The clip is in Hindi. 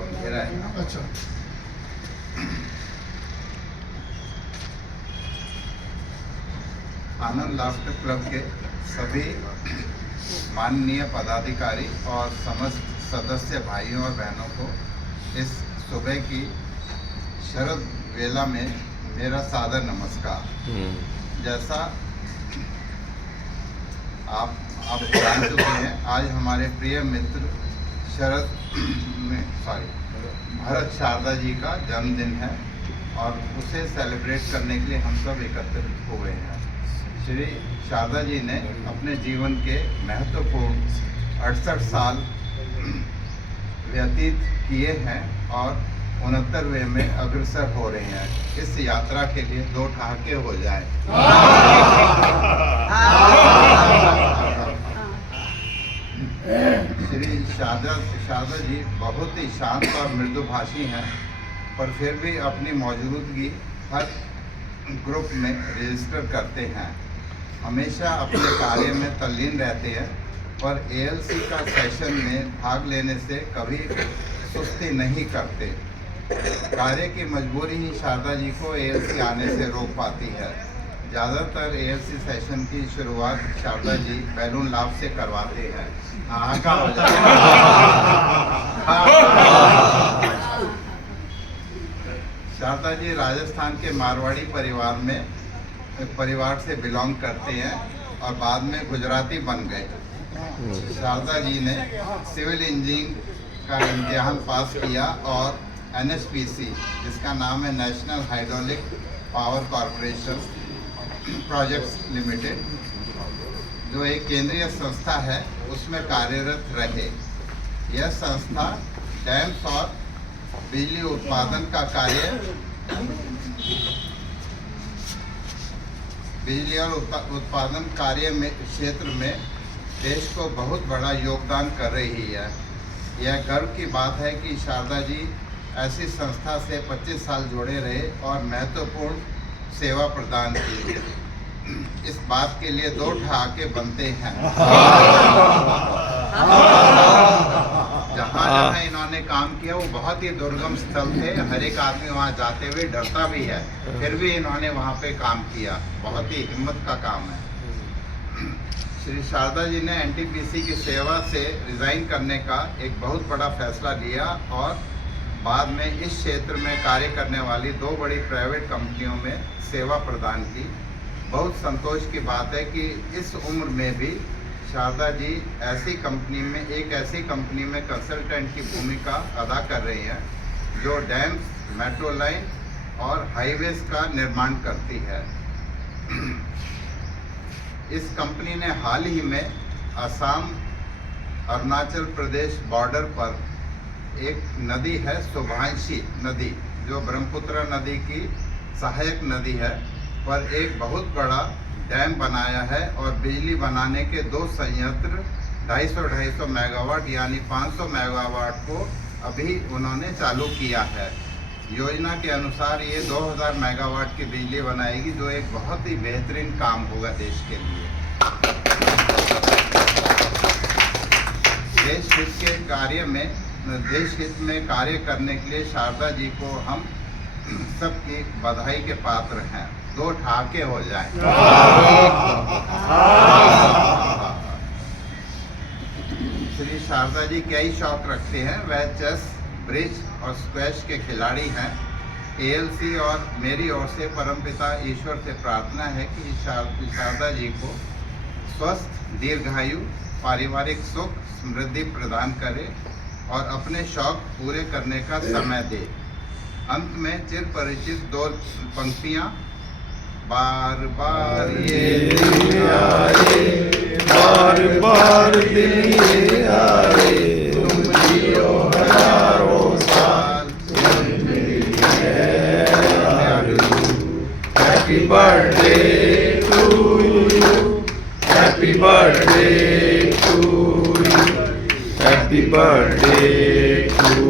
अंधेरा है। अच्छा, आनंद लाफ्टर क्लब के सभी माननीय पदाधिकारी और समस्त सदस्य भाइयों और बहनों को इस सुबह की शरद वेला में मेरा सादर नमस्कार। जैसा आप जान चुके हैं, आज हमारे प्रिय मित्र भरत शारदा जी का जन्मदिन है और उसे सेलिब्रेट करने के लिए हम सब एकत्रित हुए हैं। श्री शारदा जी ने अपने जीवन के महत्वपूर्ण 68 साल व्यतीत किए हैं और 69वें में अग्रसर हो रहे हैं। इस यात्रा के लिए 2 ठहाके हो जाए। श्री शारदा जी बहुत ही शांत और मृदुभाषी हैं, पर फिर भी अपनी मौजूदगी हर ग्रुप में रजिस्टर करते हैं। हमेशा अपने कार्य में तल्लीन रहते हैं, पर एएलसी का सेशन में भाग लेने से कभी सुस्ती नहीं करते। कार्य की मजबूरी ही शारदा जी को एएलसी आने से रोक पाती है। ज़्यादातर एएलसी सेशन की शुरुआत शारदा जी बैलून लाभ से करवाते हैं। हाहाकार हो जाता है। शारदा जी राजस्थान के मारवाड़ी परिवार से बिलोंग करते हैं और बाद में गुजराती बन गए। शारदा जी ने सिविल इंजीनियरिंग का इम्तिहान पास किया और एनएचपीसी, जिसका नाम है national hydraulic power corporation projects limited, जो एक केंद्रीय संस्था है, उसमें कार्यरत रहे। यह संस्था डैम्स और बिजली उत्पादन का कार्य में क्षेत्र में देश को बहुत बड़ा योगदान कर रही है। यह गर्व की बात है कि शारदा जी ऐसी संस्था से 25 साल जुड़े रहे और महत्वपूर्ण सेवा प्रदान की। इस बात के लिए 2 ठहाके बनते हैं। जहाँ इन्होंने काम किया वो बहुत ही दुर्गम स्थल थे, हर एक आदमी वहाँ जाते हुए डरता भी है, फिर भी इन्होंने वहाँ पे काम किया। बहुत ही हिम्मत का काम है। श्री शारदा जी ने एनटीपीसी की सेवा से रिजाइन करने का एक बहुत बड़ा फैसला लिया और बाद में इस क्षेत्र में कार्य करने वाली 2 बड़ी प्राइवेट कंपनियों में सेवा प्रदान की। बहुत संतोष की बात है कि इस उम्र में भी शारदा जी एक ऐसी कंपनी में कंसल्टेंट की भूमिका अदा कर रही हैं, जो डैम्स, मेट्रो लाइन और हाईवेज का निर्माण करती है। इस कंपनी ने हाल ही में असम अरुणाचल प्रदेश बॉर्डर पर एक नदी है, सुभांशी नदी, जो ब्रह्मपुत्र नदी की सहायक नदी है, पर एक बहुत बड़ा डैम बनाया है और बिजली बनाने के 2 संयंत्र 250 मेगावाट यानी 500 मेगावाट को अभी उन्होंने चालू किया है। योजना के अनुसार ये 2000 मेगावाट की बिजली बनाएगी, जो एक बहुत ही बेहतरीन काम होगा देश के लिए। देश हित में कार्य करने के लिए शारदा जी को हम सबकी बधाई के पात्र हैं। 2 ठहाके हो जाएं। श्री शारदा जी कई शौक रखते हैं। वह चेस, ब्रिज और स्क्वैश के खिलाड़ी हैं। एएलसी और मेरी ओर से परमपिता ईश्वर से प्रार्थना है कि शारदा जी को स्वस्थ, दीर्घायु, पारिवारिक सुख, समृद्धि प्रदान करे और अपने शौक पूरे करने का समय दे। अंत में चिर परिचित 2 पंक्तियाँ। बार बार ये दिन आए, बार बार दिन ये आए, तुम जियो हजारों साल, happy birthday to you, happy birthday to you, happy birthday to